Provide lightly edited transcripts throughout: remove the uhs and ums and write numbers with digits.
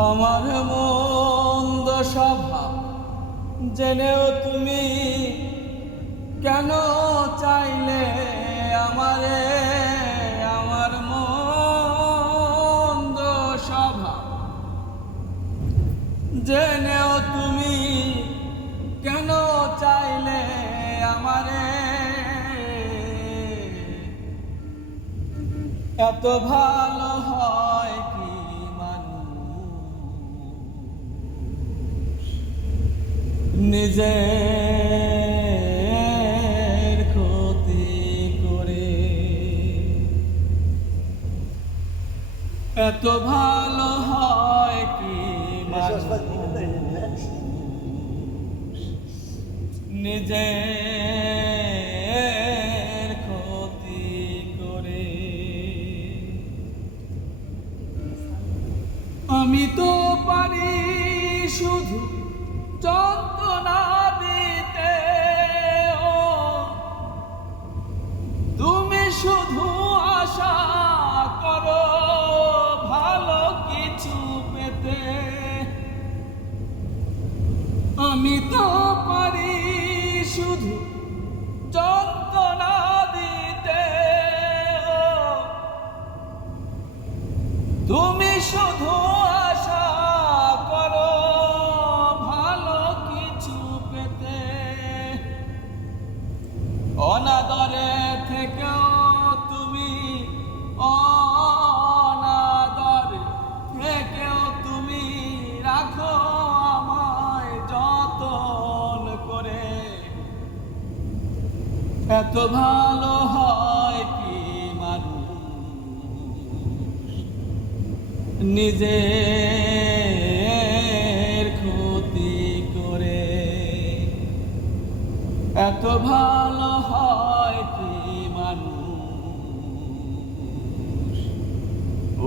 আমার মন্দ স্বভাব জেনেও তুমি কেন চাইলে আমারে? আমার মন্দ স্বভাব জেনেও তুমি কেন চাইলে আমারে? এত ভালো হয় কি নিজের ক্ষতি করে? এত ভালো হয় কি নিজের ক্ষতি করে? আমি তো পারি শুধু যন্ত্রণা দিতে, তুমি শুধু আশা করো ভালো কিছু পেতে। আমি তো পারি শুধু যন্ত্রণা দিতে, তুমি শুধু আশা করো ভালো কিছু পেতে। অনাদরে থেকেও তুমি অনাদরে থেকেও তুমি রাখো আমায় যতন করে। এত ভালো হয় কি নিজের ক্ষতি করে? এত ভালো হয় কি মানুষ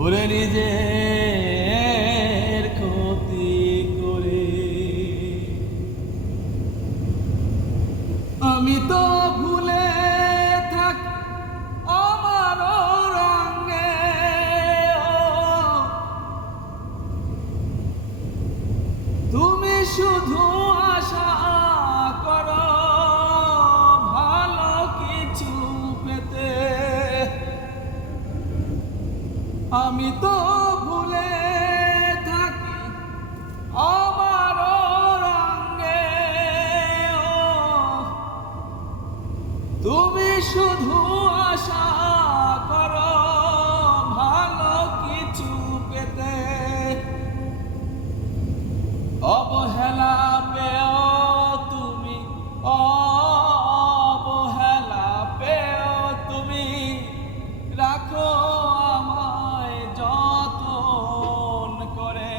ওরে নিজের ক্ষতি করে? আমি তো ভুলে থাকি আমার রঙে, তুমি শুধু আশা করো ভালো কিছু পেতে। আমি তো ভুলে থাকি আমার রঙে, তুমি শুধু আশা করো ভালো কিছু পেতে। অবহেলা পেও তুমি, অবহেলা পেও তুমি রাখো আমায় যতন করে।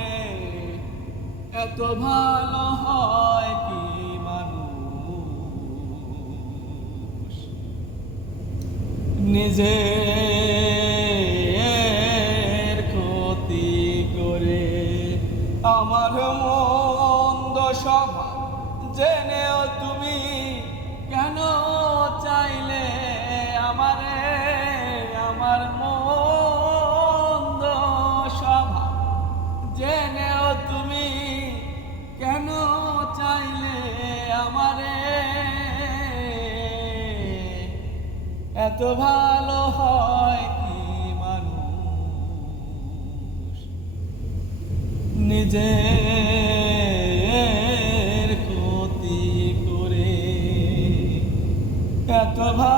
এত ভালো হয় কি মানুষ নিজের ক্ষতি করে? আমার মন্দ স্বভাব জেনেও তুমি কেন চাইলে আমারে? আমার মন্দ স্বভাব জেনেও তুমি কেন চাইলে আমারে? এত ভালো হয় কি মানুষ নিজের ক্ষতি করে? এত ভালো